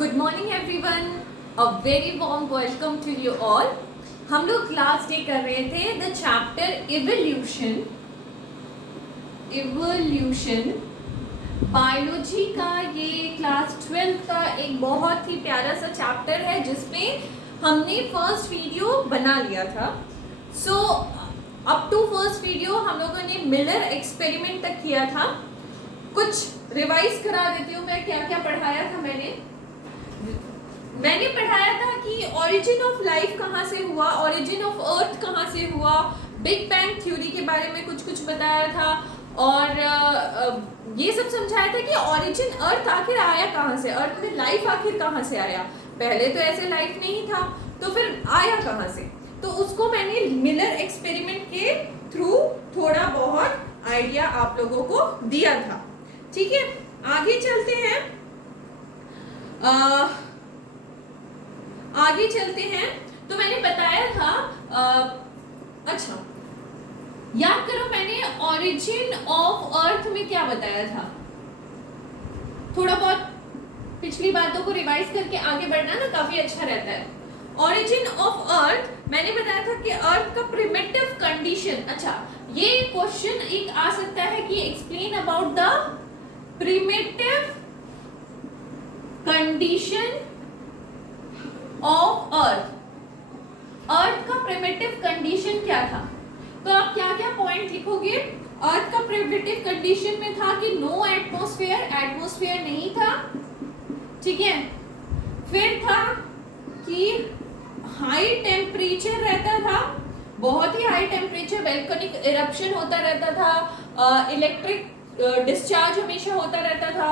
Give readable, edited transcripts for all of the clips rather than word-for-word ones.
Good morning everyone, a very warm welcome to you all. हम लोग class day कर रहे थे द चैप्टर इवोल्यूशन बायोलॉजी का। ये क्लास 12 का एक बहुत ही प्यारा सा चैप्टर है जिसमें हमने फर्स्ट वीडियो बना लिया था। So up to first video हम लोगों ने मिलर एक्सपेरिमेंट तक किया था। कुछ रिवाइज करा देती हूँ मैं क्या क्या पढ़ाया था। मैंने पढ़ाया था कि ओरिजिन ऑफ लाइफ कहाँ से हुआ, ओरिजिन ऑफ अर्थ कहाँ से हुआ, बिग बैंग थ्योरी के बारे में कुछ कुछ बताया था और ये सब समझाया था कि ओरिजिन अर्थ आखिर आया कहाँ से, अर्थ में लाइफ आखिर कहाँ से आया। पहले तो ऐसे लाइफ नहीं था तो फिर आया कहाँ से, तो उसको मैंने मिलर एक्सपेरिमेंट के थ्रू थोड़ा बहुत आइडिया आप लोगों को दिया था। ठीक है, आगे चलते हैं। आगे चलते हैं तो मैंने बताया था अच्छा याद करो मैंने ओरिजिन ऑफ अर्थ में क्या बताया था। थोड़ा बहुत पिछली बातों को रिवाइज करके आगे बढ़ना ना काफी अच्छा रहता है। ओरिजिन ऑफ अर्थ मैंने बताया था कि अर्थ का प्रिमिटिव कंडीशन। अच्छा, ये क्वेश्चन एक आ सकता है कि explain about the primitive condition of earth. Earth का प्रिमिटिव कंडीशन क्या था, तो आप क्या क्या पॉइंट लिखोगे। अर्थ का प्रिमिटिव कंडीशन में था कि नो एटमॉस्फेयर, एटमॉस्फेयर नहीं था। ठीक है, फिर था कि हाई टेम्परेचर रहता था, बहुत ही हाई टेम्परेचर, वोल्केनिक इरप्शन होता रहता था, इलेक्ट्रिक डिस्चार्ज हमेशा होता रहता था।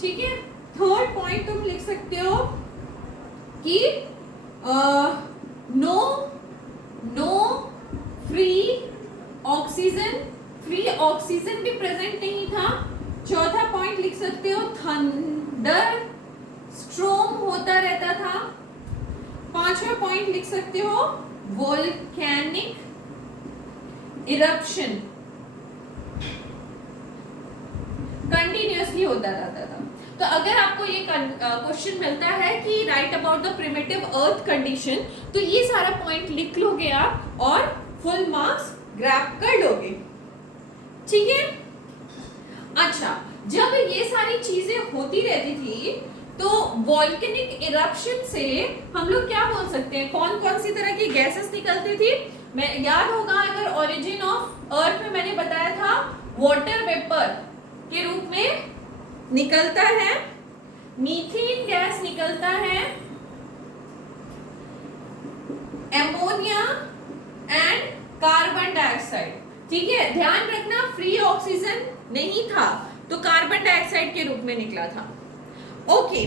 ठीक है, थर्ड पॉइंट तुम लिख सकते हो कि no free oxygen, free oxygen भी प्रेजेंट नहीं था। चौथा पॉइंट लिख सकते हो थंडर स्ट्रोम होता रहता था। पांचवा पॉइंट लिख सकते हो वोल्केनिक इरप्शन कंटिन्यूअसली होता रहता था। तो अगर आपको ये क्वेश्चन मिलता है कि right about the primitive earth condition, तो ये सारा पॉइंट लिख लोगे आप और फुल मार्क्स ग्रैब कर लोगे। ठीक है, अच्छा, जब ये सारी चीजें होती रहती थी तो वोल्केनिक इरप्शन से हम लोग क्या बोल सकते हैं, कौन कौन सी तरह की गैसेस निकलती थी। मैं याद होगा अगर ओरिजिन ऑफ अर्थ में मैंने बताया था वाटर वेपर के रूप में निकलता है, मीथेन गैस निकलता है, एमोनिया एंड कार्बन डाइऑक्साइड। ठीक है, ध्यान रखना फ्री ऑक्सीजन नहीं था तो कार्बन डाइऑक्साइड के रूप में निकला था। ओके,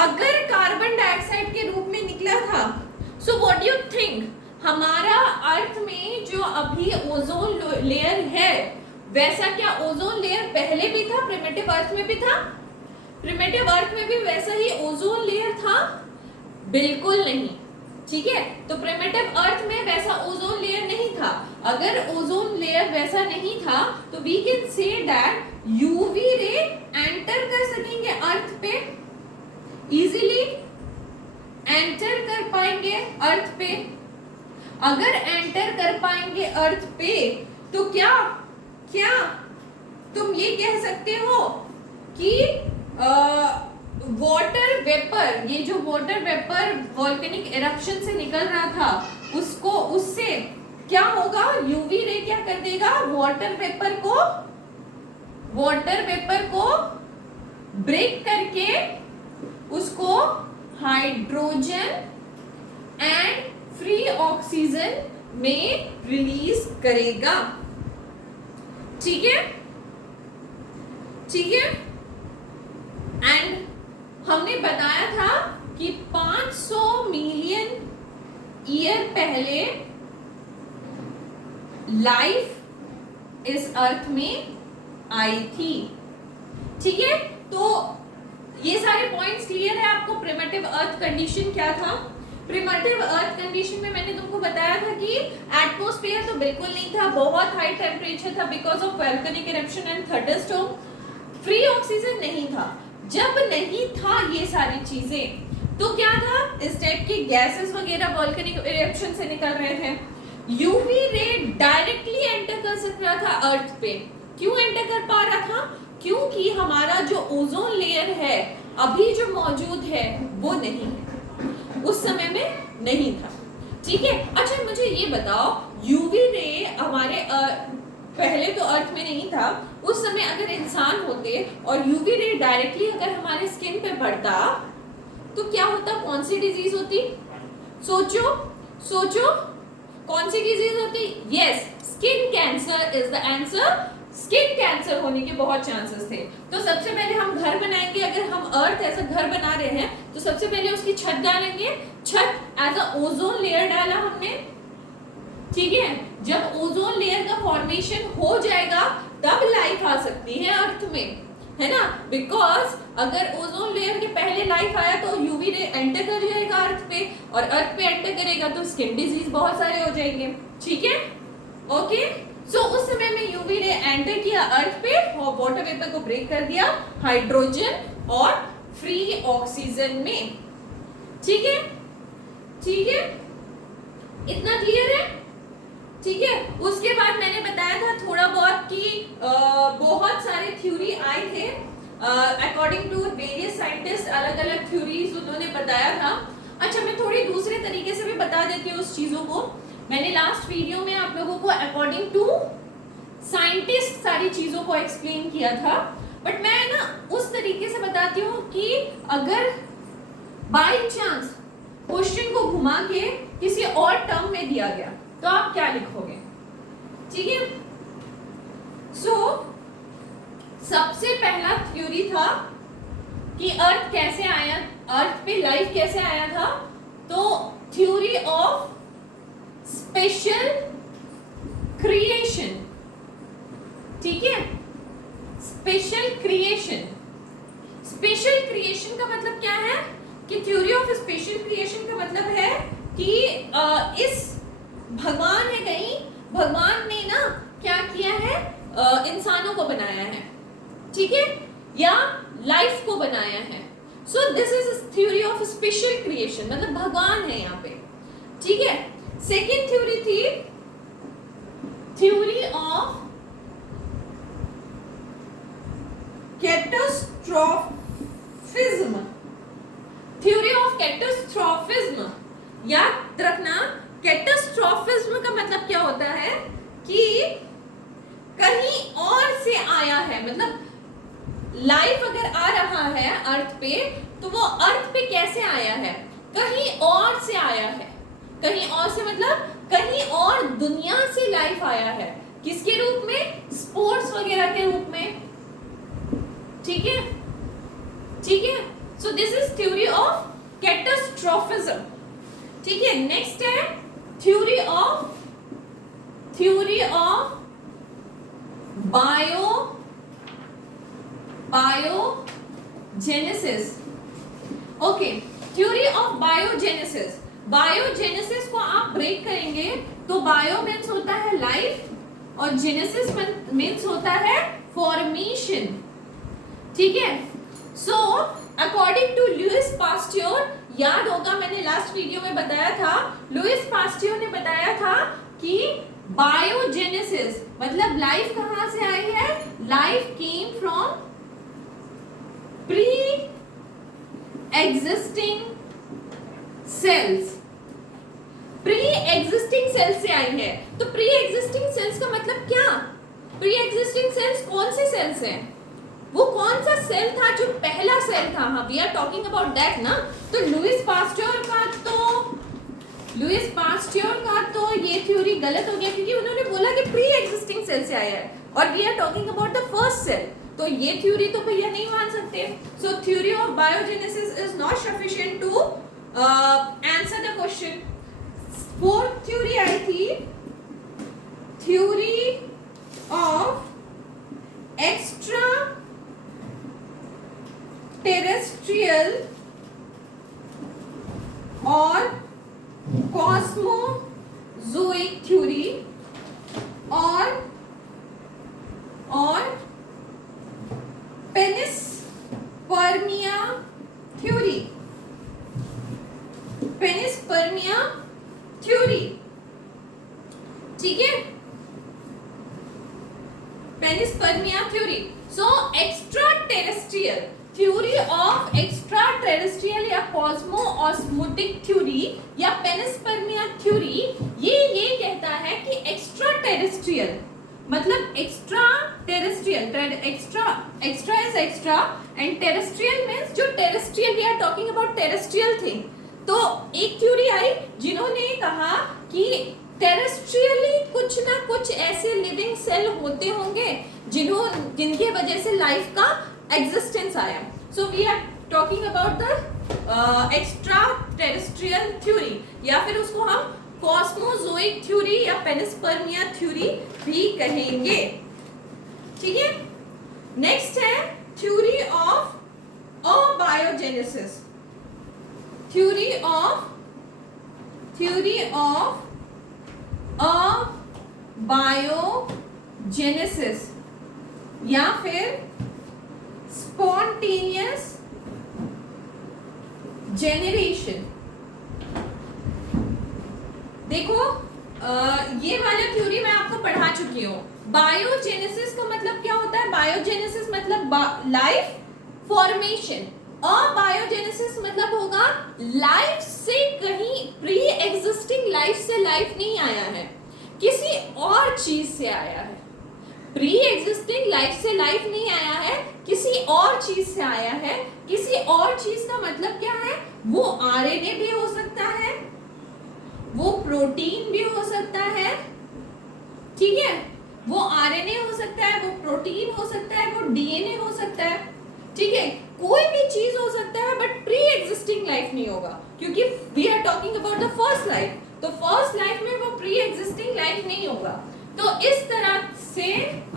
अगर कार्बन डाइऑक्साइड के रूप में निकला था, सो व्हाट यू थिंक, हमारा अर्थ में जो अभी ओजोन लेयर है वैसा क्या ओजोन लेयर पहले भी था, प्रिमिटिव अर्थ में भी था? प्रिमिटिव अर्थ में भी वैसा ही ओजोन लेयर था? बिल्कुल नहीं। ठीक है, तो प्रिमिटिव अर्थ में वैसा ओजोन लेयर नहीं था। अगर ओजोन लेयर वैसा नहीं था तो we can say that UV ray enter कर सकेंगे अर्थ पे, इजीली एंटर कर पाएंगे अर्थ पे। अगर एंटर कर पाएंगे अर्थ पे तो क्या तुम ये कह सकते हो कि वाटर वेपर, ये जो वाटर वेपर वोल्केनिक इरप्शन से निकल रहा था उससे क्या होगा, यूवी रे क्या कर देगा, वाटर वेपर को ब्रेक करके उसको हाइड्रोजन एंड फ्री ऑक्सीजन में रिलीज करेगा। ठीक है, एंड हमने बताया था कि 500 मिलियन ईयर पहले लाइफ इस अर्थ में आई थी। ठीक है, तो ये सारे पॉइंट्स क्लियर है आपको। प्रिमिटिव अर्थ कंडीशन क्या था, प्रिमिटिव अर्थ कंडीशन में मैंने तुमको बताया था कि एटमॉस्फेयर तो बिल्कुल नहीं था, बहुत हाई टेम्परेचर था because of volcanic eruption and thunderstorm. Free oxygen नहीं था, जब नहीं था ये सारी चीजें, तो क्या था, इस टाइप की गैसेस वगैरह वोल्केनिक इरप्शन से निकल रहे थे। यूवी रे डायरेक्टली एंटर कर सक रहा था अर्थ पे। क्यों एंटर कर पा रहा था? क्योंकि हमारा जो ओजोन लेयर है अभी जो मौजूद है वो नहीं है, उस समय में नहीं था। ठीक है, अच्छा मुझे ये बताओ, यूवी रे हमारे पहले तो अर्थ में नहीं था, उस समय अगर इंसान होते और यूवी रे डायरेक्टली अगर हमारे स्किन पे पड़ता तो क्या होता? कौन सी डिजीज होती? सोचो सोचो, कौन सी डिजीज होती? Yes, skin cancer is the answer. Skin cancer होने के बहुत चांसेस थे। तो सबसे पहले हम घर बनाएंगे, अगर हम अर्थ ऐसा घर बना रहे हैं तो सबसे पहले उसकी छत डालेंगे। छत एज अ ओजोन लेयर डाला हमने, ठीक है। जब ओजोन लेयर का फॉर्मेशन हो जाएगा तब लाइफ आ सकती है अर्थ में, है ना, बिकॉज अगर ओजोन लेयर के पहले लाइफ आया तो यूवी रे एंटर कर जाएगा अर्थ पे, और अर्थ पे एंटर करेगा तो स्किन डिजीज बहुत सारे हो जाएंगे। ठीक है, ओके। सो उस समय में यूवी रे एंटर किया अर्थ पे और वाटर वेपर को ब्रेक कर दिया हाइड्रोजन और फ्री ऑक्सीजन में। ठीक है, ठीक है, इतना क्लियर है? ठीक है, उसके बाद मैंने बताया था थोड़ा बहुत कि बहुत सारे थ्योरी आए थे अकॉर्डिंग टू वेरियस साइंटिस्ट, अलग अलग थ्योरीज उन्होंने बताया था। अच्छा, मैं थोड़ी दूसरे तरीके से भी बता देती हूँ उस चीजों को। मैंने लास्ट वीडियो में आप लोगों को अकॉर्डिंग टू साइंटिस्ट सारी चीजों को एक्सप्लेन किया था, बट मैं ना उस तरीके से बताती हूँ कि अगर बाय चांस क्वेश्चन को घुमा के किसी और टर्म में दिया गया तो आप क्या लिखोगे? ठीक है, सो सबसे पहला थ्योरी था कि अर्थ कैसे आया, अर्थ पे लाइफ कैसे आया था, तो थ्योरी ऑफ स्पेशल क्रिएशन। ठीक है, स्पेशल क्रिएशन। स्पेशल क्रिएशन का मतलब क्या है कि थ्योरी ऑफ स्पेशल क्रिएशन का मतलब है कि इस भगवान है, कहीं भगवान ने ना क्या किया है, इंसानों को बनाया है, ठीक है, या लाइफ को बनाया है। So this is theory of special creation, मतलब भगवान है यहाँ पे। ठीक है, सेकेंड थ्योरी थी theory of catastrophism. Theory of कैटास्ट्रोफिज्म याद रखना। कैटास्ट्रोफिज्म का मतलब क्या होता है कि कहीं और से आया है, मतलब लाइफ अगर आ रहा है अर्थ पे तो वो अर्थ पे कैसे आया है? कहीं और से आया है। कहीं और से मतलब कहीं और दुनिया से लाइफ आया है। किसके रूप में? स्पोर्ट्स वगैरह के रूप में। ठीक है, ठीक है, so this is theory of catastrophism. ठीक है, नेक्स्ट है theory of biogenesis. Okay, theory of biogenesis. Biogenesis को आप ब्रेक करेंगे तो बायो मीन्स होता है लाइफ और जेनेसिस मीन्स होता है फॉर्मेशन। ठीक है, सो अकॉर्डिंग टू लुइस पास्च्योर, याद होगा मैंने लास्ट वीडियो में बताया था, लुइस पास्च्योर ने बताया था कि बायोजेनेसिस मतलब लाइफ कहां से आई है? Life came from pre existing cells. Pre existing cells से आई है। तो प्री एग्जिस्टिंग सेल्स का मतलब क्या? प्री एग्जिस्टिंग सेल्स कौन से सेल्स हैं? वो कौन सा सेल था जो पहला सेल था? हाँ, we are talking about that ना। तो लुइस पास्च्योर का तो ये थ्योरी गलत हो गया क्योंकि उन्होंने बोला कि प्री एग्जिस्टिंग सेल से आया है और we are talking about the first cell, तो ये थ्योरी तो भैया नहीं मान सकते। So theory of biogenesis is not sufficient to answer the question. Fourth theory आई थी थ्योरी ऑफ एक्स्ट्रा टेरेस्ट्रियल और कॉस्मोजोइक थ्योरी और पेनिस्पर्मिया थ्योरी, पेनिस्पर्मिया थ्योरी, ठीक है, panspermia theory. So extra terrestrial theory of extra terrestrial या कॉस्मोऑस्मोटिक theory या panspermia theory ये कहता है कि एक्स्ट्रा टेरेस्ट्रियल मतलब extra terrestrial, extra is extra and terrestrial means जो terrestrial, we are talking about terrestrial thing. तो एक थ्योरी आई जिन्होंने कहा कि टेरेस्ट्रियली कुछ ना कुछ ऐसे लिविंग सेल होते होंगे जिनके वजह से लाइफ का एग्जिस्टेंस आया। So we are talking about the extra terrestrial theory या फिर उसको हम कॉस्मोजोइक थ्योरी या पेनिस्पर्मिया थ्योरी भी कहेंगे, ठीक है। नेक्स्ट है theory of abiogenesis, theory of abiogenesis या फिर स्पॉन्टेनियस जेनरेशन। देखो ये वाला थ्योरी मैं आपको पढ़ा चुकी हूँ। बायोजेनेसिस का मतलब क्या होता है? बायोजेनेसिस मतलब लाइफ फॉर्मेशन, अबायोजेनेसिस मतलब होगा लाइफ से कहीं प्री एग्जिस्टिंग लाइफ से लाइफ नहीं आया है, किसी और चीज से आया है। प्री एग्जिस्टिंग लाइफ से लाइफ नहीं आया है, किसी और चीज से आया है। किसी और चीज का मतलब क्या है? वो आरएनए भी हो सकता है, वो प्रोटीन भी हो सकता है, ठीक है, वो आरएनए हो सकता है, वो प्रोटीन हो सकता है, वो डीएनए हो सकता है, ठीक है, कोई भी चीज हो सकता है बट प्री एग्जिस्टिंग लाइफ नहीं होगा, क्योंकि we are talking about the first life. तो फर्स्ट लाइफ में वो प्री एग्जिस्टिंग लाइफ नहीं होगा। तो इस तरह से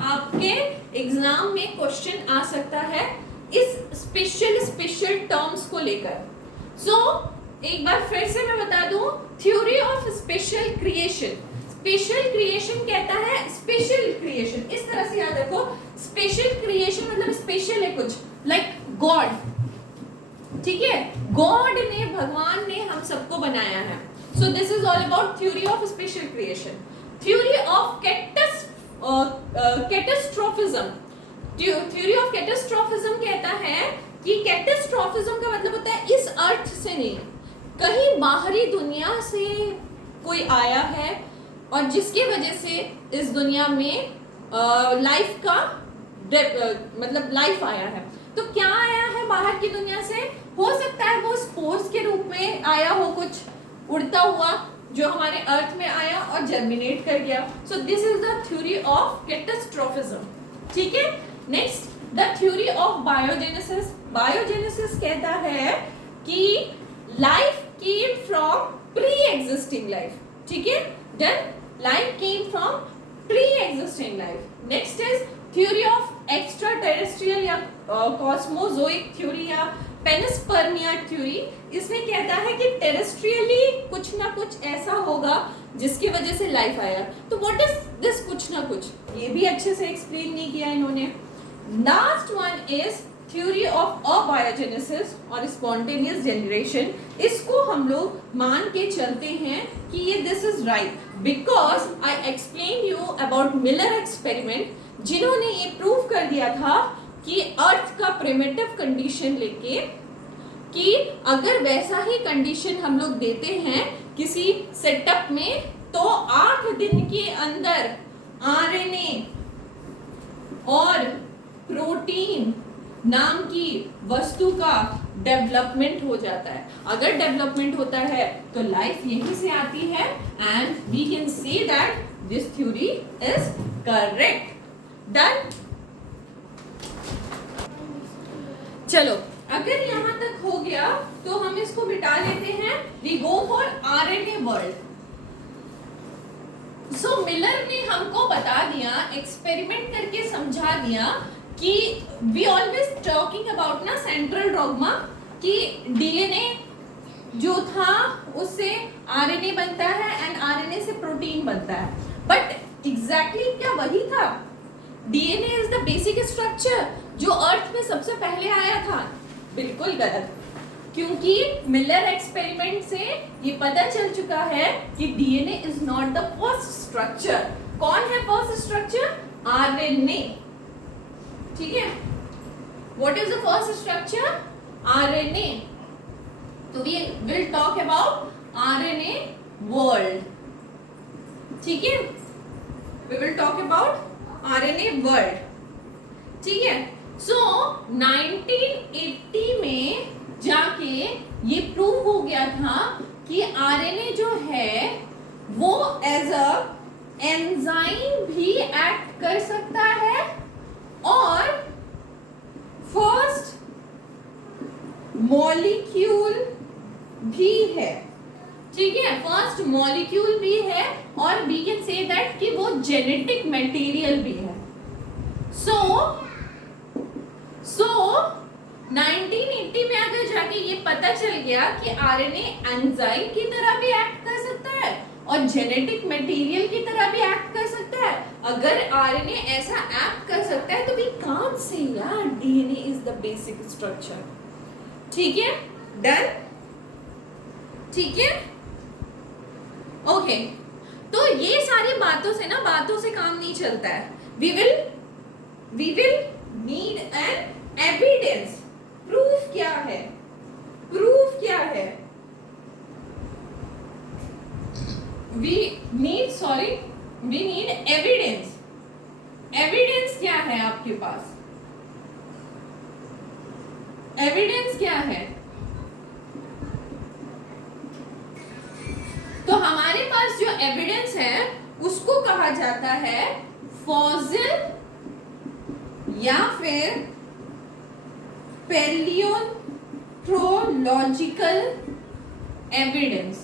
आपके एग्जाम में क्वेश्चन आ सकता है इस स्पेशल टर्म्स को लेकर। सो एक बार फिर से मैं बता दूं, theory of special creation, special creation कहता है, स्पेशल क्रिएशन इस तरह से याद रखो, स्पेशल क्रिएशन मतलब स्पेशल है कुछ, लाइक गॉड, ठीक है, गॉड ने, भगवान ने हम सबको बनाया है। So this is all about theory of special creation. Theory of catastrophism, theory of catastrophism कहता है कि कैटास्ट्रोफिज्म का मतलब होता है इस अर्थ से नहीं, कहीं बाहरी दुनिया से कोई आया है और जिसकी वजह से इस दुनिया में लाइफ का मतलब लाइफ आया है। तो क्या आया है बाहर की दुनिया से? हो सकता है वो स्पोर्स के रूप में आया हो, कुछ उड़ता हुआ जो हमारे अर्थ में आया और जर्मिनेट कर गया। So this is the theory of catastrophism, ठीक है। Next the theory of biogenesis. Biogenesis कहता है कि life came from pre existing life, ठीक है, then life came from pre existing life. Next is theory of extra terrestrial या cosmozoic theory या panspermia theory. इसमें कहता है कि टेरेस्ट्रियली कुछ ना कुछ ऐसा होगा जिसकी वजह से लाइफ आया। तो व्हाट इज दिस कुछ ना कुछ? ये भी अच्छे से एक्सप्लेन नहीं किया इन्होंने। Last one is theory of abiogenesis और स्पॉन्टेनियस जनरेशन। इसको हम लोग मान के चलते हैं कि ये this is right because I explain you about Miller experiment, जिन्होंने ये प्रूव कर दिया था कि अर्थ का प्रिमिटिव कंडीशन लेके कि अगर वैसा ही कंडीशन हम लोग देते हैं किसी सेटअप में तो 8 दिन के अंदर आरएनए और प्रोटीन नाम की वस्तु का डेवलपमेंट हो जाता है। अगर डेवलपमेंट होता है तो लाइफ यहीं से आती है and we can say that this theory is correct. Done. चलो अगर यहां तक हो गया तो हम इसको बिटा लेते हैं। We go for RNA world. So Miller ने हमको बता दिया, एक्सपेरिमेंट करके समझा दिया कि वी ऑलवेज टॉकिंग अबाउट ना सेंट्रल डॉगमा कि डीएनए जो था उससे आरएनए बनता है एंड आरएनए से प्रोटीन बनता है, बट एग्जैक्टली क्या वही था? DNA is the basic structure जो अर्थ में सबसे पहले आया था। बिल्कुल गलत, क्योंकि मिलर एक्सपेरिमेंट से ये पता चल चुका है कि DNA is not the first structure. कौन है फर्स्ट स्ट्रक्चर? आरएनए। ठीक है, what is the first structure? RNA. तो we will talk about RNA world. ठीक है, we will talk about RNA world. ठीक है, सो 1980 में जाके ये प्रूव हो गया था कि आरएनए जो है वो एज अ एंजाइम भी एक्ट कर सकता है और फर्स्ट मॉलिक्यूल भी है। ठीक है, फर्स्ट मॉलिक्यूल भी है और वी कैन से दैट कि वो जेनेटिक मटेरियल भी है। सो 1980 में अगर जाके ये पता चल गया कि आरएनए एंजाइम की तरह भी एक्ट कर सकता है और जेनेटिक मटेरियल की तरह भी एक्ट कर सकता है, अगर आरएनए ऐसा एक्ट कर सकता है तो वी कांट से यार DNA is the basic structure. ठीक है, डन। ठीक है, ओके। तो ये सारी बातों से काम नहीं चलता है। We will need an evidence. Proof क्या है? प्रूफ क्या है? We need evidence. एविडेंस क्या है आपके पास? एविडेंस क्या है? तो हमारे पास जो एविडेंस है उसको कहा जाता है फॉसिल या फिर पैलियोन्टोलॉजिकल एविडेंस।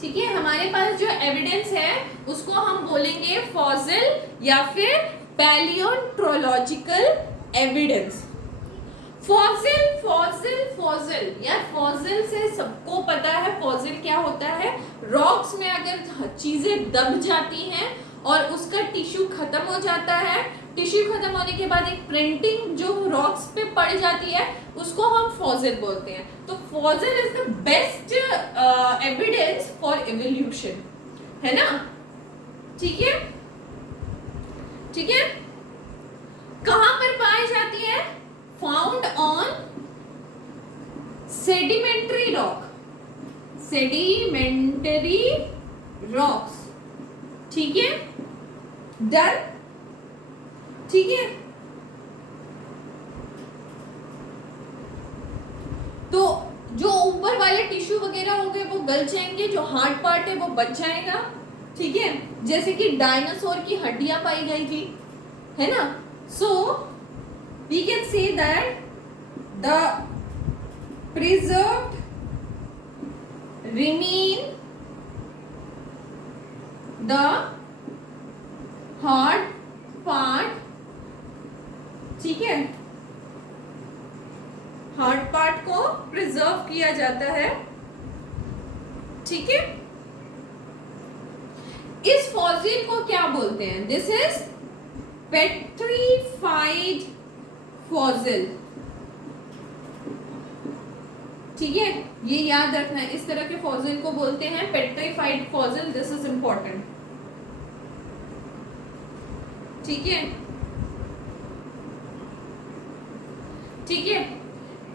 ठीक है, हमारे पास जो एविडेंस है उसको हम बोलेंगे फॉसिल या फिर पैलियोन्टोलॉजिकल एविडेंस। फॉसिल यार, फॉसिल से सबको पता है फॉसिल क्या होता है। रॉक्स में अगर चीजें दब जाती हैं और उसका टिश्यू खत्म हो जाता है, टिश्यू खत्म होने के बाद एक प्रिंटिंग जो रॉक्स पे पड़ जाती है उसको हम फॉसिल बोलते हैं। तो fossil is the best evidence for evolution, है ना? ठीक है, ठीक है। कहां पर पाई जाती है? Found on sedimentary rock, sedimentary rocks. ठीक है, डन। ठीक है, तो जो ऊपर वाले टिश्यू वगैरह हो गए वो गल जाएंगे, जो हार्ड पार्ट है वो बच जाएगा। ठीक है, जैसे कि डायनासोर की हड्डियां पाई गई थी, है ना? So we can say that the preserved remain the hard part। ठीक है, हार्ड पार्ट को प्रिजर्व किया जाता है। ठीक है, इस फॉसिल को क्या बोलते हैं? This is petrified fossil. ठीक है, ये याद रखना है, इस तरह के फॉसिल को बोलते हैं petrified fossil. This is important. ठीक है, ठीक है।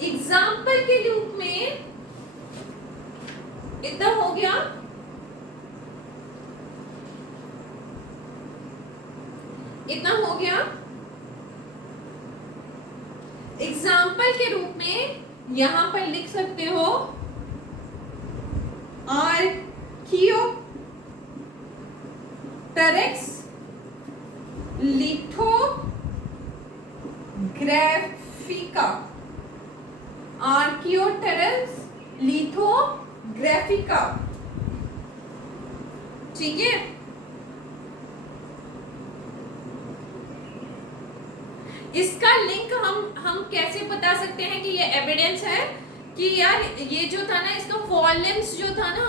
एग्जाम्पल के रूप में इतना हो गया। इतना हो गया। एग्जाम्पल के रूप में यहां पर लिख सकते हो आर्कियोटेरिक्स लिथोग्राफिका। आर्कियोटेरिक्स लिथोग्राफिका। ठीक है, इसका लिंक हम कैसे बता सकते हैं कि ये एविडेंस है कि यार ये जो था ना, इसका फॉरलिम्स जो था ना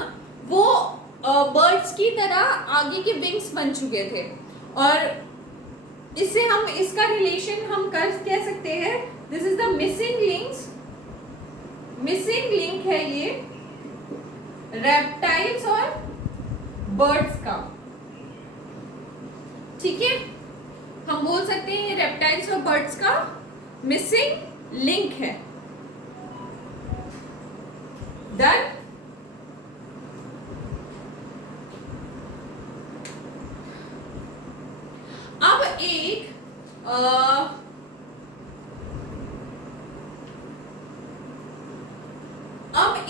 वो बर्ड्स की तरह आगे के विंग्स बन चुके थे और इससे हम इसका रिलेशन हम कर कह सकते हैं, this is the missing links, missing link है ये रेप्टाइल्स और बर्ड्स का। ठीक है, हम बोल सकते हैं ये रेप्टाइल्स और बर्ड्स का मिसिंग लिंक है। डन। अब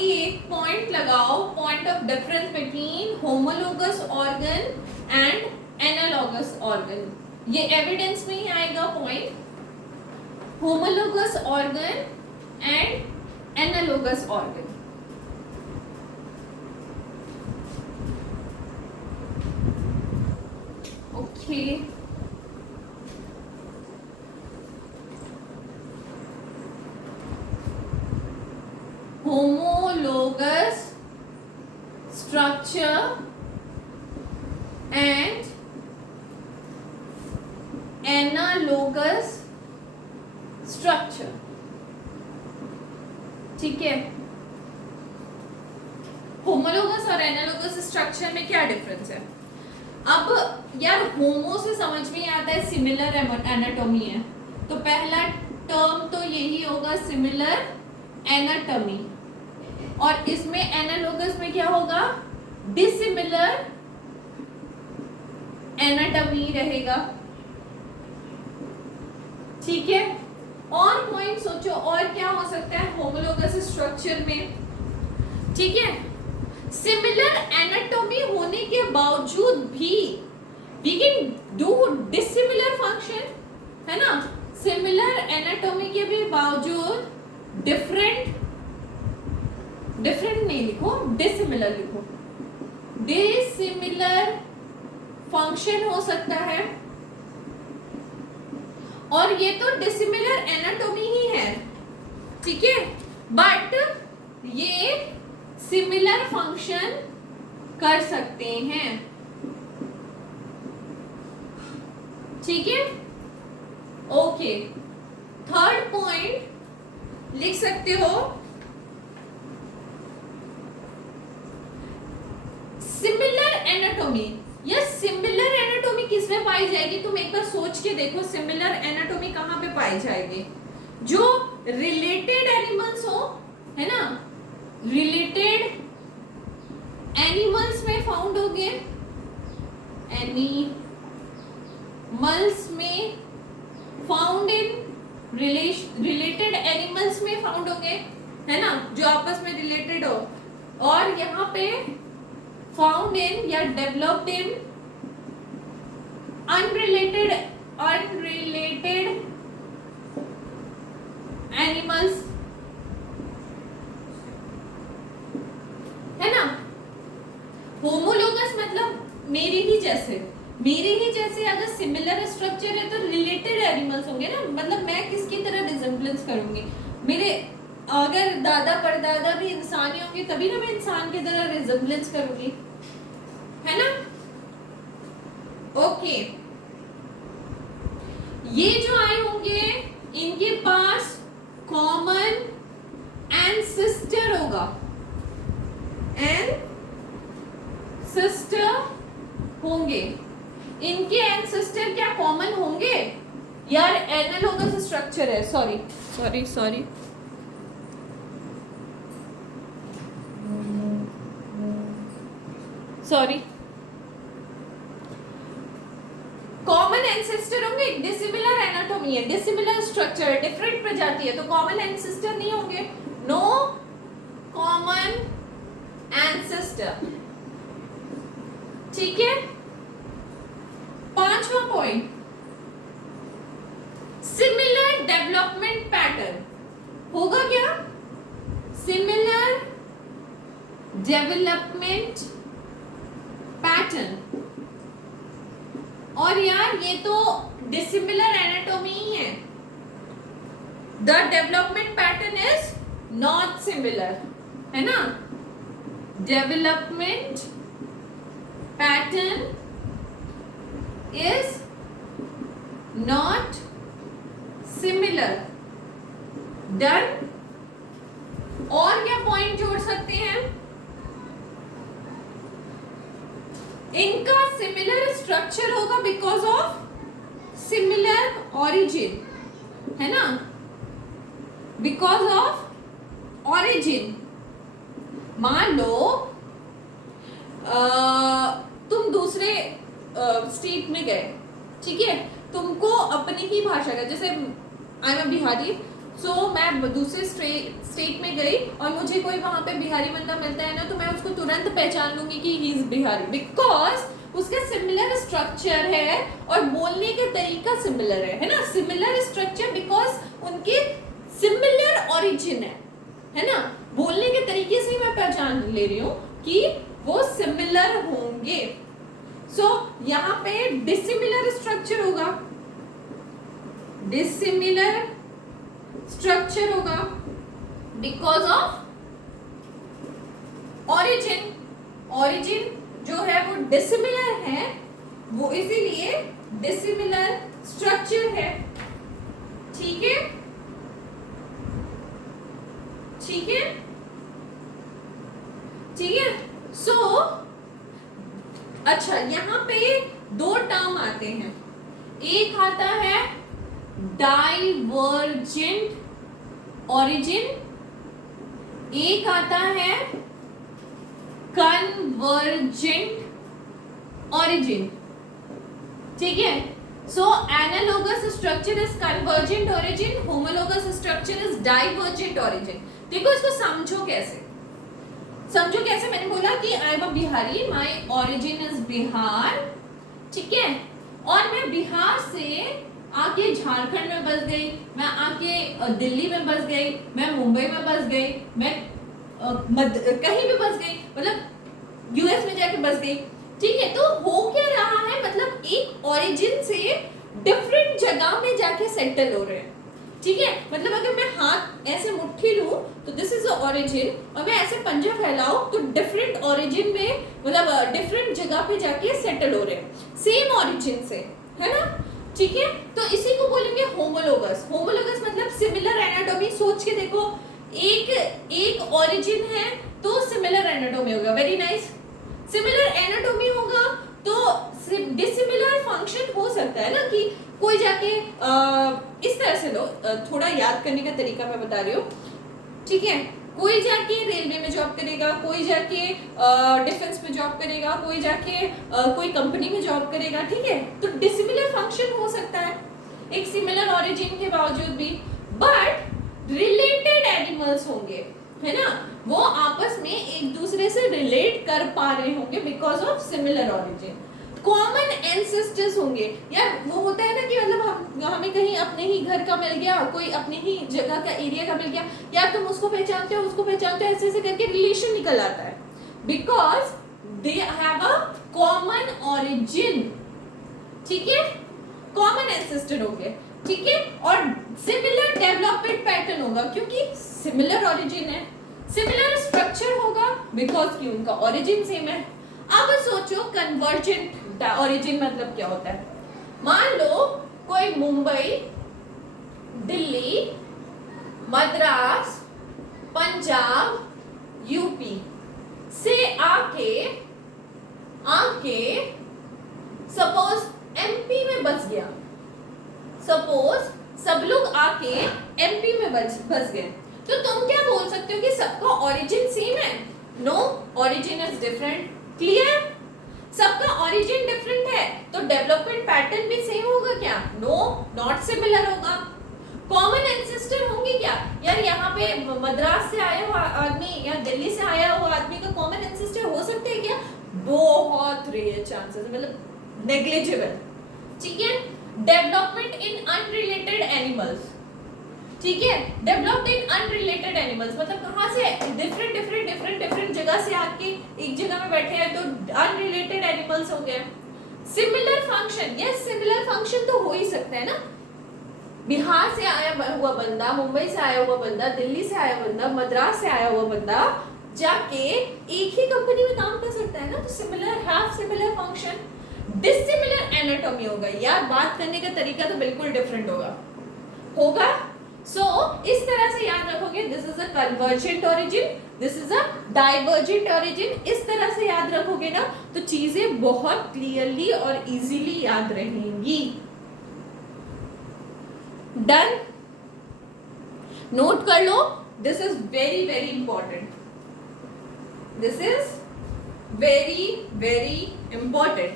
एक पॉइंट लगाओ, point of difference between homologous organ and analogous organ. ये एविडेंस में ही आएगा point, homologous organ and analogous organ. Okay, homologous structure and analogous structure। ठीक है, होमोलोगस और एनालोगस स्ट्रक्चर में क्या डिफरेंस है? अब यार होमो से समझ में आता है सिमिलर एनाटॉमी है, तो पहला टर्म तो यही होगा सिमिलर एनाटॉमी, और इसमें एनालोगस में क्या होगा? डिसिमिलर एनाटॉमी रहेगा। ठीक है, और पॉइंट सोचो और क्या हो सकता है होमोलोगस स्ट्रक्चर में? ठीक है, सिमिलर एनाटॉमी होने के बावजूद भी we can do dissimilar function, है ना? सिमिलर एनाटॉमी के भी बावजूद डिफरेंट नहीं लिखो, डिसिमिलर लिखो, डिसिमिलर फंक्शन हो सकता है, और ये तो डिसिमिलर एनाटॉमी ही है। ठीक है, बट ये सिमिलर फंक्शन कर सकते हैं। ठीक है, ओके। थर्ड पॉइंट लिख सकते हो, सिमिलर एनाटॉमी। या सिमिलर एनाटॉमी किसमें पाई जाएगी? तुम एक बार सोच के देखो, सिमिलर एनाटॉमी कहां पे पाई जाएगी? जो रिलेटेड एनिमल्स हो, है ना, रिलेटेड एनिमल्स में फाउंड होंगे, एनिमल्स में फाउंड इन रिलेटेड एनिमल्स में फाउंड होंगे, है ना, जो आपस में रिलेटेड हो, और यहाँ पे फाउंड इन या डेवलप्ड इन अनरिलेटेड एनिमल्स, है ना। होमोलोगस मतलब मेरे ही जैसे अगर सिमिलर स्ट्रक्चर है तो रिलेटेड एनिमल्स होंगे ना, मतलब मैं किसकी तरह रिजेम्बलेंस करूंगी? मेरे अगर दादा परदादा भी इंसान ही होंगे तभी ना मैं इंसान की तरह रिजेम्बलेंस करूंगी, है ना। ओके, ये जो आए होंगे इनके पास कॉमन एंसेस्टर होगा, एंसेस्टर होंगे। इनके एंसेस्टर क्या कॉमन होंगे? यार एनालोगस स्ट्रक्चर है, सॉरी कॉमन एंसेस्टर होंगे। डिसिमिलर एनाटॉमी है, डिसिमिलर स्ट्रक्चर है, डिफरेंट प्रजाति है, तो कॉमन एंसेस्टर नहीं होंगे। No common ancestor. ठीक है, पांचवा पॉइंट, सिमिलर डेवलपमेंट पैटर्न होगा क्या? सिमिलर डेवलपमेंट पैटर्न, और यार ये तो डिसिमिलर एनाटॉमी ही है। The development pattern is not similar, है ना। Development pattern is not similar. Done. और क्या पॉइंट जोड़ सकते हैं? इनका सिमिलर स्ट्रक्चर होगा बिकॉज ऑफ सिमिलर ऑरिजिन, है ना, बिकॉज ऑफ ऑरिजिन। मान लो तुम दूसरे स्टेट में गए, ठीक है, तुमको अपनी ही भाषा का, जैसे आई एम बिहारी, सो मैं दूसरे स्टेट में गई और मुझे कोई वहां पे बिहारी बंदा मिलता है ना, तो मैं उसको तुरंत पहचान लूंगी कि ही इज बिहारी, बिकॉज उसका सिमिलर स्ट्रक्चर है और बोलने का तरीका सिमिलर है ना। सिमिलर स्ट्रक्चर बिकॉज उनके सिमिलर ऑरिजिन है ना, बोलने के तरीके से ही मैं पहचान ले रही हूँ कि वो सिमिलर होंगे। सो यहाँ पे डिसिमिलर स्ट्रक्चर होगा, डिसिमिलर स्ट्रक्चर होगा बिकॉज ऑफ ऑरिजिन। ऑरिजिन जो है वो डिसिमिलर है, वो इसीलिए डिसिमिलर स्ट्रक्चर है। ठीक है, ठीक है, ठीक है। सो अच्छा, यहां पे दो टर्म आते हैं। एक आता है डाइवर्जेंट ऑरिजिन, एक आता है कन्वर्जेंट ऑरिजिन। ठीक है, so analogous structure is convergent origin, homologous structure is divergent origin. देखो इसको समझो कैसे, समझो कैसे। मैंने बोला कि I am a Bihari, my origin is Bihar, ठीक है, और मैं बिहार से आके झारखंड में बस गई, मैं आके दिल्ली में बस गई, मैं मुंबई में बस गई, मैं कहीं भी बस गई, मतलब यूएस में जाके बस गई। ठीक है, तो हो क्या रहा है, मतलब एक ओरिजिन से डिफरेंट जगह में जाके सेटल हो रहे हैं। ठीक है, मतलब अगर मैं हाथ ऐसे मुट्ठी लूं तो दिस इज द ओरिजिन, और मैं ऐसे पंजा फैलाऊं तो डिफरेंट ओरिजिन में, मतलब डिफरेंट जगह पे जाके सेटल हो रहे हैं सेम ओरिजिन से, है ना। ठीक है, तो इसी को बोलेंगे होमोलोगस। होमोलोगस मतलब सिमिलर एनाटॉमी। सोच के देखो, एक ओरिजिन है तो सिमिलर एनाटॉमी होगा। Very nice. सिमिलर एनाटॉमी होगा तो डिसिमिलर फंक्शन हो सकता है ना, कि कोई जाके इस तरह से लो, थोड़ा याद करने का तरीका मैं बता रही हूँ। ठीक है, कोई जाके रेलवे में जॉब करेगा, कोई जाके डिफेंस में जॉब करेगा, कोई जाके कोई कंपनी में जॉब करेगा। ठीक है, तो डिसिमिलर फंक्शन हो सकता है एक सिमिलर ओरिजिन के बावजूद भी, बट रिलेटेड एनिमल्स होंगे, है ना, वो आपस में एक दूसरे से रिलेट कर पा रहे होंगे because of similar origin. Common ancestors होंगे। यार वो होता है ना कि मतलब हमें कहीं अपने ही घर का मिल गया, कोई अपने ही जगह का एरिया का मिल गया, यार तुम उसको पहचानते हो, उसको पहचानते हो, ऐसे ऐसे करके रिलेशन निकल आता है because they have a common origin. ठीक है, कॉमन एंसेस्टर होंगे। ठीक है, और सिमिलर डेवलपमेंट पैटर्न होगा क्योंकि सिमिलर ओरिजिन है, सिमिलर स्ट्रक्चर होगा बिकॉज कि उनका ओरिजिन सेम है। अब सोचो कन्वर्जेंट ओरिजिन मतलब क्या होता है। मान लो कोई मुंबई, दिल्ली, मद्रास, पंजाब, यूपी से आके सपोज एमपी में बस गया, सपोज सब लोग आके एमपी में बस गए, तो तुम क्या बोल सकते हो कि सबका ओरिजिन सेम है? No, origin is different. Clear? सबका ओरिजिन डिफरेंट है तो डेवलपमेंट पैटर्न भी सेम होगा क्या? नो, नॉट सिमिलर होगा। कॉमन एंसेस्टर होंगे क्या? यार यहाँ पे मद्रास से आया हुआ आदमी या दिल्ली से आया हुआ आदमी का कॉमन एंसेस्टर हो सकते हैं क्या? बहुत रेयर चांसेस, मतलब नेग्लिजिबल। ठीक है, डेवलपमेंट इन अनरिलेटेड एनिमल्स। ठीक है, डेवलप्ड इन अनरिलेटेड एनिमल्स मतलब कहाँ से डिफरेंट जगह से आके एक जगह में बैठे हैं तो अनरिलेटेड एनिमल्स हो गए। Similar function, yes similar function तो हो ही सकता है ना। बिहार से आया हुआ बंदा, मुंबई से आया हुआ बंदा, दिल्ली से आया बंदा, मद्रास से आया हुआ बंदा जाके एक ही कंपनी में काम कर सकता है ना, तो similar have similar function. Dissimilar anatomy होगा यार, बात करने का तरीका तो बिल्कुल डिफरेंट होगा। सो इस तरह से याद रखोगे, this is a convergent origin, this is a divergent origin. इस तरह से याद रखोगे ना तो चीजें बहुत क्लियरली और इजीली याद रहेंगी। डन, नोट कर लो, this is very very important, this is very very important.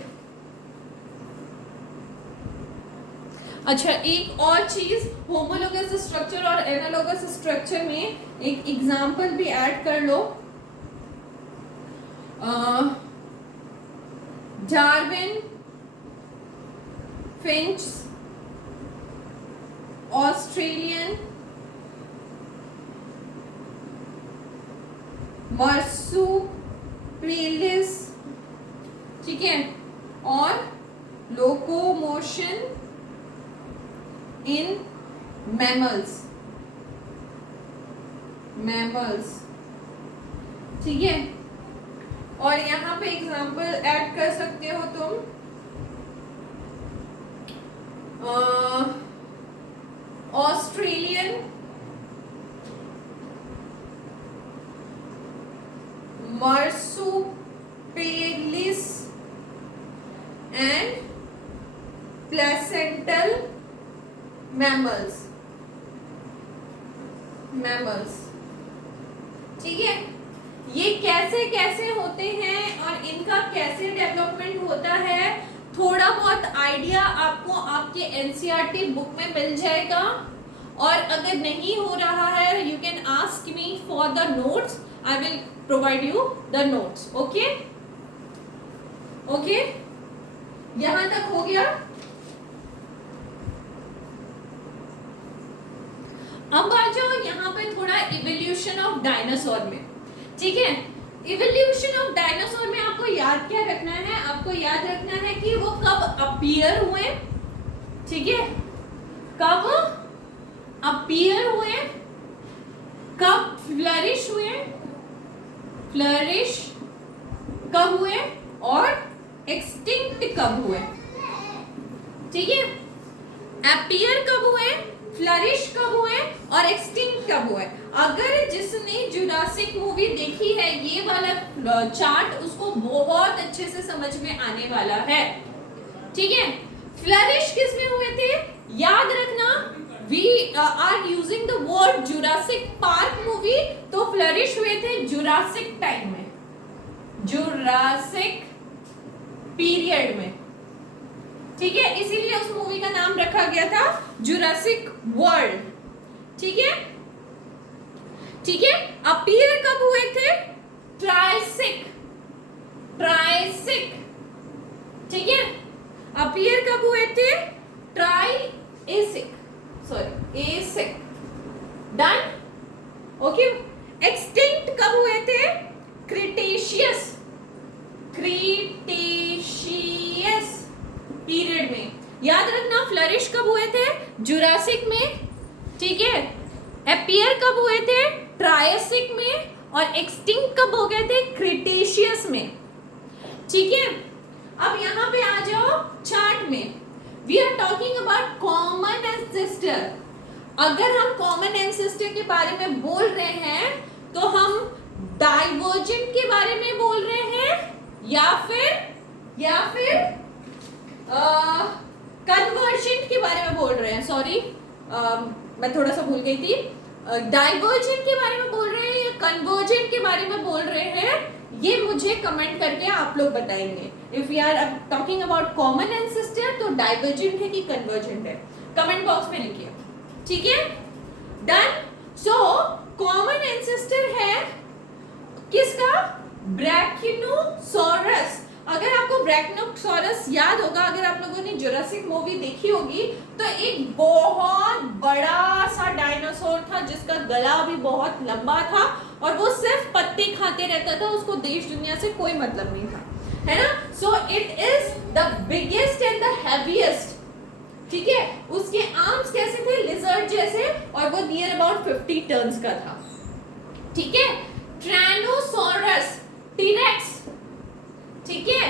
अच्छा, एक और चीज, होमोलोगस स्ट्रक्चर और एनालोगस स्ट्रक्चर में एक एग्जांपल भी ऐड कर लो। डार्विन, फिंच, ऑस्ट्रेलियन, मार्सुपिलिस, ठीक है, और लोकोमोशन इन मैमल्स, ठीक है। और यहां पे एग्जांपल ऐड कर सकते हो तुम, ऑस्ट्रेलियन, मार्सुपिलिस एंड प्लेसेंटल मैमल्स, ठीक है। ये कैसे कैसे होते हैं और इनका कैसे डेवलपमेंट होता है, थोड़ा बहुत आइडिया आपको आपके एनसीईआरटी बुक में मिल जाएगा। और अगर नहीं हो रहा है, you can ask me for the notes, I will provide you the notes. Okay, okay, यहां तक हो गया। अब आ जाओ यहाँ पे थोड़ा इवोल्यूशन ऑफ डायनासोर में, ठीक है। इवोल्यूशन ऑफ डायनासोर में आपको याद क्या रखना है, आपको याद रखना है कि वो कब अपीयर हुए, ठीक है, कब अपीयर हुए, कब फ्लरिश हुए, फ्लरिश कब हुए, और एक्सटिंक्ट कब हुए, ठीक है। अपीयर कब हुए, फ्लरिश कब हुए, और एक्सटिंक्ट कब हुए। अगर जिसने जुरासिक मूवी देखी है, ये वाला चार्ट उसको बहुत अच्छे से समझ में आने वाला है, ठीक है। फ्लरिश किस में हुए थे, याद रखना, we are using the word Jurassic Park movie, तो फ्लरिश हुए थे जुरासिक टाइम में, जुरासिक पीरियड में, ठीक है। इसीलिए उस मूवी का नाम रखा गया था जुरासिक वर्ल्ड, ठीक है, ठीक है। अपीयर कब हुए थे, ट्राइसिक, ट्राइसिक, ठीक है। अपीयर कब हुए थे, Triassic, sorry एसिक, done, okay. Extinct कब हुए थे, क्रिटेशियस, क्रिटेशियस पीरियड में। याद रखना, फ्लरिश कब हुए थे, जुरासिक में, ठीक है। अपीयर कब हुए थे, ट्रायसिक में, और एक्सटिंक्ट कब हो गए थे, क्रिटेशियस में, ठीक है। अब यहाँ पे आ जाओ चार्ट में, we are talking about common ancestor. अगर हम कॉमन एंसेस्टर के बारे में बोल रहे हैं तो हम डाइवर्जेंट के बारे में बोल रहे हैं या फिर कन्वर्जेंट के बारे में बोल रहे हैं, सॉरी मैं थोड़ा सा भूल गई थी, डाइवर्जेंट के बारे में बोल रहे हैं या कन्वर्जेंट के बारे में बोल रहे हैं, ये मुझे कमेंट करके आप लोग बताएंगे। If we are talking about common ancestor तो डाइवर्जेंट है कि कन्वर्जेंट है, कमेंट बॉक्स में लिखिए, ठीक है, डन। सो कॉमन एंसेस्टर है किसका, ब्रैकिनोसॉरस। अगर आपको ब्रैकिनोसॉरस याद होगा, अगर आप लोगों ने जुरासिक मूवी देखी होगी, तो एक बहुत बड़ा सा डायनासोर था जिसका गला भी बहुत लंबा था और वो सिर्फ पत्ते खाते रहता था, उसको देश दुनिया से कोई मतलब नहीं था, है ना। So it is the biggest and the heaviest, ठीक है। उसके आर्म्स कैसे थे, लिजर्ड जैसे, और वो नियर अबाउट 50 टन्स का था, ठीक है। ट्रायनोसॉरस, टीरेक्स, ठीक है,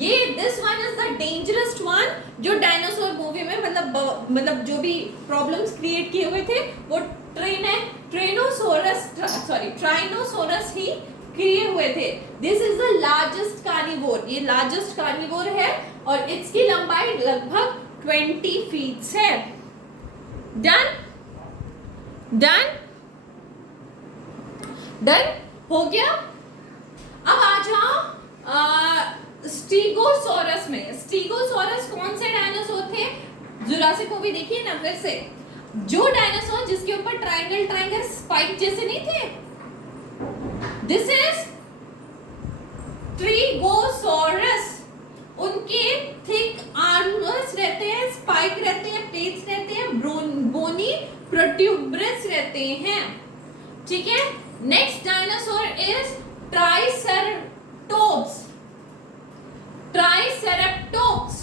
ये this one is the dangerous one, जो डायनासोर मूवी में मतलब जो भी प्रॉब्लम्स क्रिएट किए हुए थे वो ट्राइनोसोरस ही किए हुए थे। This is the largest carnivore, ये लार्जेस्ट कार्निवोर है और इसकी लंबाई लगभग 20 फीट है। डन डन डन हो गया। अब आ जाओ स्टीगोसॉरस में। स्टीगोसॉरस कौन से डायनासोर थे? जुरासिक मूवी देखिए ना फिर से। जो डायनासोर जिसके ऊपर ट्रायंगल स्पाइक जैसे नहीं थे, दिस इज स्टीगोसॉरस। उनके थिक आर्म्स रहते हैं, स्पाइक रहते हैं, प्लेट्स रहते हैं, बोनी प्रोट्यूबरस रहते हैं। ठीक है। Next dinosaur is triceratops. Triceratops,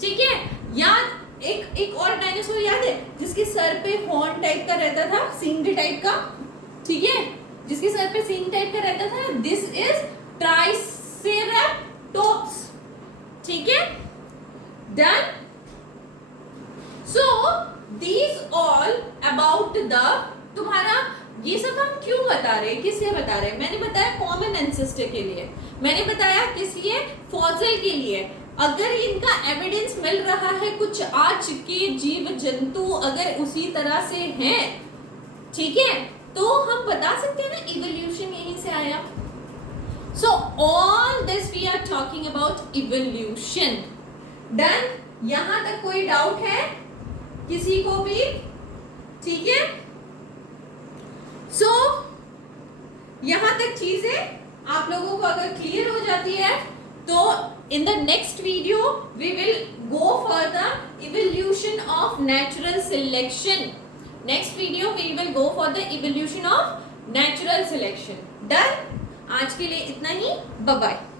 ठीक है। याद एक और डायनासोर याद है जिसके सर पे हॉर्न टाइप का रहता था, सींग टाइप का, ठीक है, जिसके सर पे सींग टाइप का रहता था। दिस इज ट्राइसेरेटोप्स, ठीक है। Done. So these all about the, तुम्हारा ये सब हम क्यों बता रहे हैं, किस लिए बता रहे हैं? मैंने बताया कॉमन एंसेस्टर के लिए, मैंने बताया किस लिए, फॉसिल के लिए। अगर इनका एविडेंस मिल रहा है, कुछ आज के जीव जंतु अगर उसी तरह से हैं, ठीक है, तो हम बता सकते हैं ना इवोल्यूशन यहीं से आया। So all this we are talking about evolution. Done. यहां तक कोई डाउट है किसी को भी? ठीक है। सो यहां तक चीजें आप लोगों को अगर क्लियर हो जाती है तो in the next video we will go for the evolution of natural selection. Next video we will go for the evolution of natural selection. Done? आज के लिए इतना ही, बाय बाय।